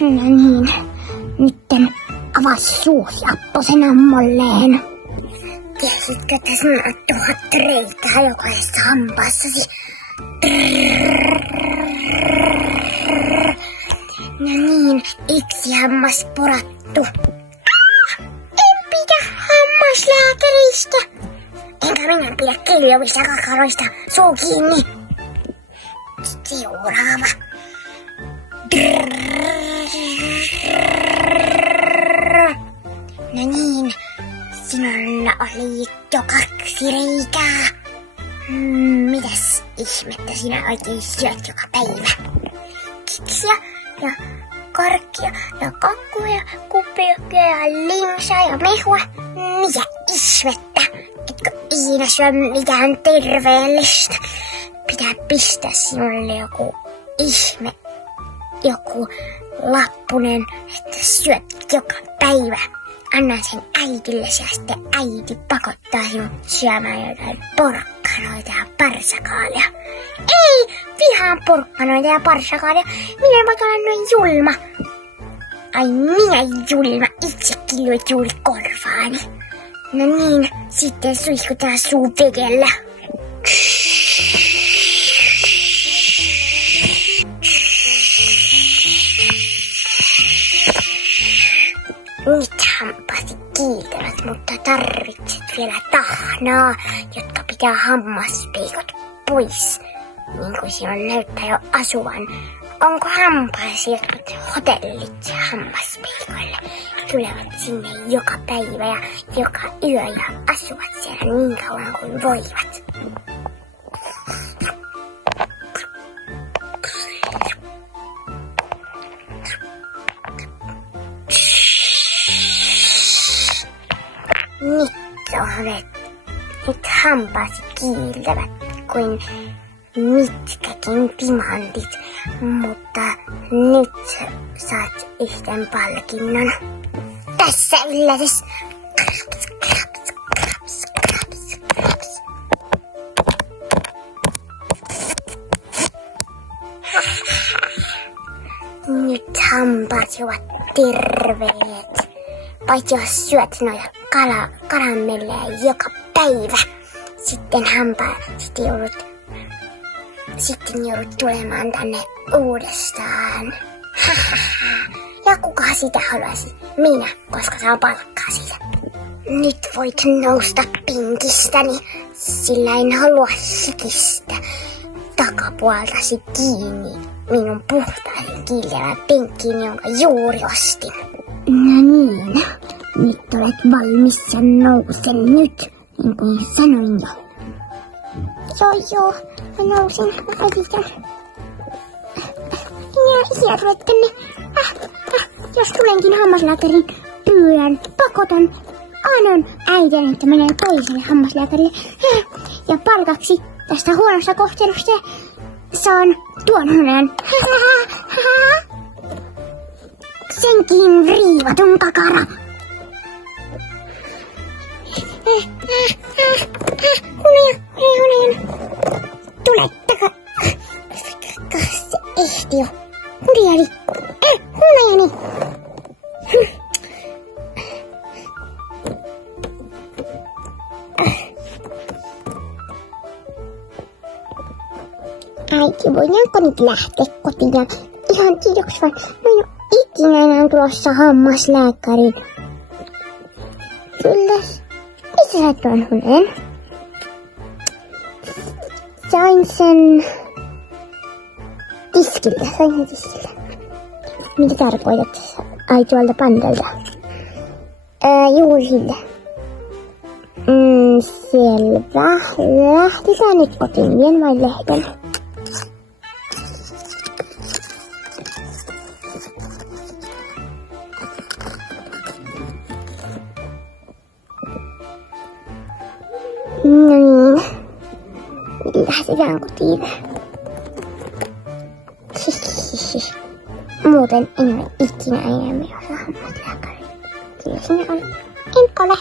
No niin, nytten avaa suusi apposen ammolleen. Tiesitkö, että sinulla on 1000 reikää jokaisessa hampaassasi? No niin, 1 hammas porattu. En pidä hammaslääkäristä. Enkä minä pidä kellovista kakaroista. Suu kiinni. Seuraava. No niin, sinulla oli jo 2 reikää. Mitäs ihmettä sinä oikein syöt joka päivä? Kiksiä ja karkkia ja kakkua ja kuppiokkia ja limsaa ja mehua. Mitä ihmettä? Etkö ikinä syö mitään terveellistä? Pitää pistää sinulle joku lappunen, että syöt joka päivä. Anna sen äidillesi ja sitten äiti pakottaa sinut syömään jotain porkkanoita ja parsakaalia. Ei, vihaan porkkanoita ja parsakaalia. Minä en voi olla noin julma. Ai minä julma, itsekin lyöt juuri korvaani. No niin, sitten suihkutaan suu vedellä. Nyt hampaasi kiiltävät, mutta tarvitset vielä tahnaa, jotka pitää hammaspeikot pois, niin kuin sinun näyttää jo asuvan. Onko hampaasi jotkut hotellit hammaspeikoille? Tulevat sinne joka päivä ja joka yö ja asuvat siellä niin kauan kuin voivat. Nyt hampaasi kiiltävät kuin mitkäkin timantit, mutta nyt saat yhden palkinnon. Tässä yllätys. Kraps, kraps, kraps, kraps, kraps. Nyt hampaasi ovat terveet. Paitsi jos syöt noita karamelleja joka päivä, sitten joudut tulemaan tänne uudestaan. Ja kuka sitä haluaisi? Minä, koska saan palkkaa siitä. Nyt voit nousta penkistäni, sillä en halua hikistä takapuoltasi kiinni minun puhtaan kiiltävään penkkiin, jonka juuri ostin. No niin, nyt olet valmis ja nousen nyt, niin kuin sanoin jo. Joo, mä nousin, mä äititän. Minä tulet tänne. Jos tulenkin hammaslääkärin pyydän, pakotan, annan äitän, että menee toiselle hammaslääkärille. Ja palkaksi tästä huonosta kohtelusta saan tuon hänen. Senkin riivatun kakara. Hunen. Tule taka. Se ehti jo. Hurjali. Hunajani. Äiti, voidaanko nyt lähteä kotiin? Ihan tiedoksi vaan. Mä en ole ikinä enää tulossa hammaslääkäriin. Kyllä. Missä sä tuon hunen? Sain sen tiskiltä. Mitä tarkoitat? Ai tuolta pandalta. Juuri sille. Selvä. Lähtikää nyt kotiin. Vien vain lehden. No niin. Lähdetään kotiin. Muuten en ole ikinä enää menossa hammaslääkäriin. Kyllä sinä on. En ole.